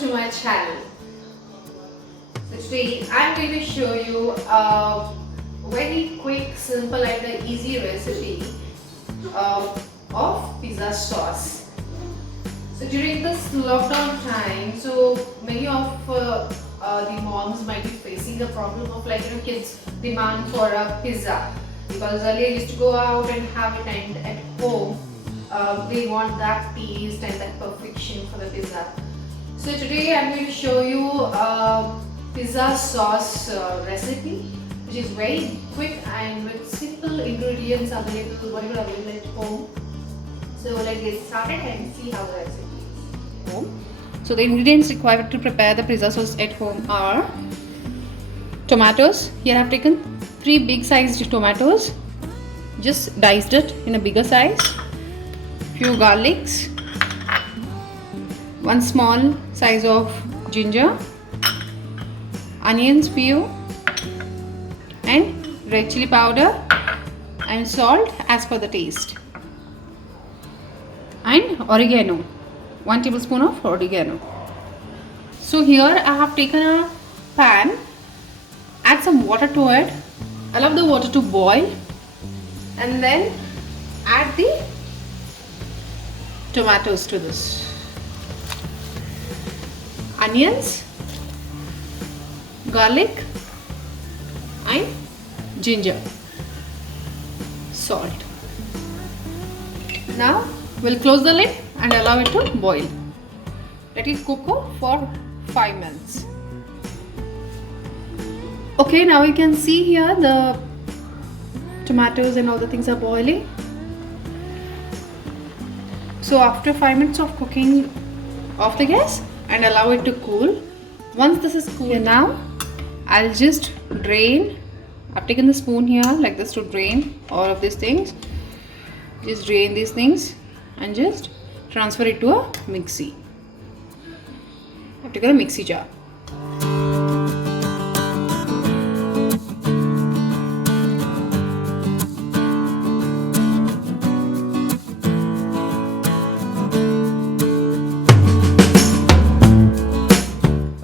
to my channel. So today I'm going to show you a very quick, simple and easy recipe of pizza sauce. So during this lockdown time, so many of the moms might be facing the problem of kids demand for a pizza, because earlier used to go out and have it, and at home they want that taste and that perfection for the pizza. So today I'm going to show you a pizza sauce recipe, which is very quick and with simple ingredients available, whatever available at home. So let's get started and see how the recipe is. Home. So the ingredients required to prepare the pizza sauce at home are tomatoes. Here I have taken 3 big sized tomatoes, just diced it in a bigger size, few garlics, 1 small size of ginger, onions few, and red chili powder and salt as per the taste, and oregano, 1 tablespoon of oregano. So here I have taken a pan, add some water to it, allow the water to boil, and then add the tomatoes to this, onions, garlic and ginger, salt. Now we'll close the lid and allow it to boil. Let it cook for 5 minutes. Okay, now you can see here the tomatoes and all the things are boiling. So after 5 minutes of cooking, off the gas and allow it to cool. Once this is cool, now I'll just drain. I've taken the spoon here like this to drain all of these things. Just drain these things and just transfer it to a mixie. I've taken a mixie jar.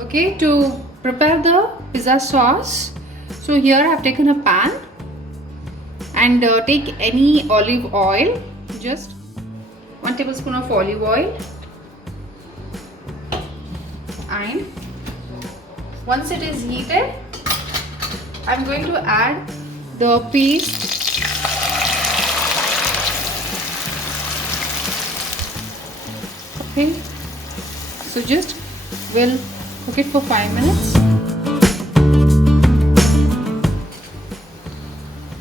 Okay, to prepare the pizza sauce, so here I have taken a pan and take any olive oil, just 1 tablespoon of olive oil, and once it is heated, I'm going to add the paste. Okay, so just we'll cook it for 5 minutes.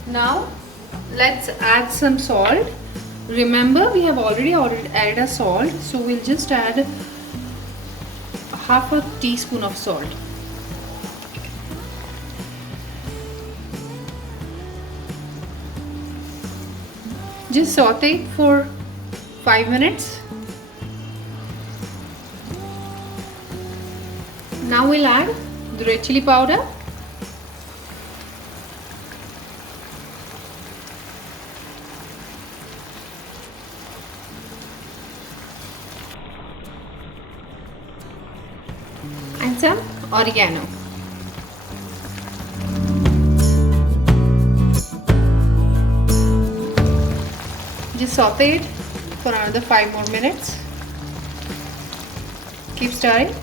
Now let's add some salt. Remember, we have already added a salt, so we'll just add half a teaspoon of salt. Just saute it for 5 minutes. Now we'll add the red chili powder, and some oregano. Just saute it for another 5 more minutes. Keep stirring.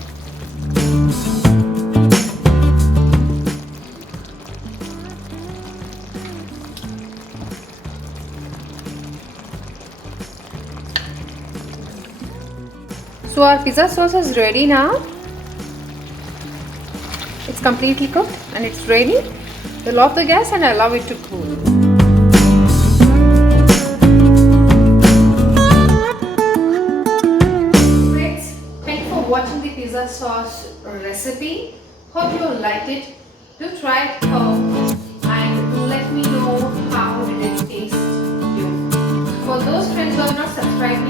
So our pizza sauce is ready now. It's completely cooked and it's ready. We'll off the gas and allow it to cool. Friends, thank you for watching the pizza sauce recipe. Hope you liked it. Do try it home and let me know how did it taste you. For those friends who are not subscribed